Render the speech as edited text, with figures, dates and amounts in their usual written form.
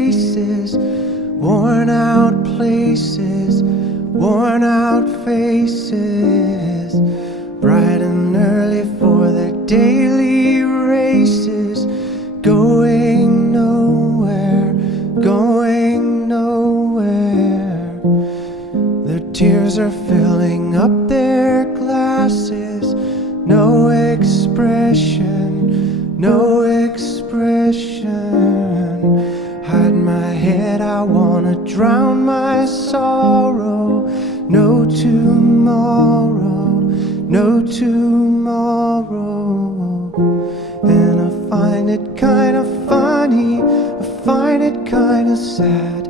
faces, worn out places, worn out faces, bright and early for their daily races, going nowhere, going nowhere. Their tears are filling up their glasses, no expression, no expression. Hide my head, I wanna drown my sorrow. No tomorrow, no tomorrow. And I find it kinda funny, I find it kinda sad.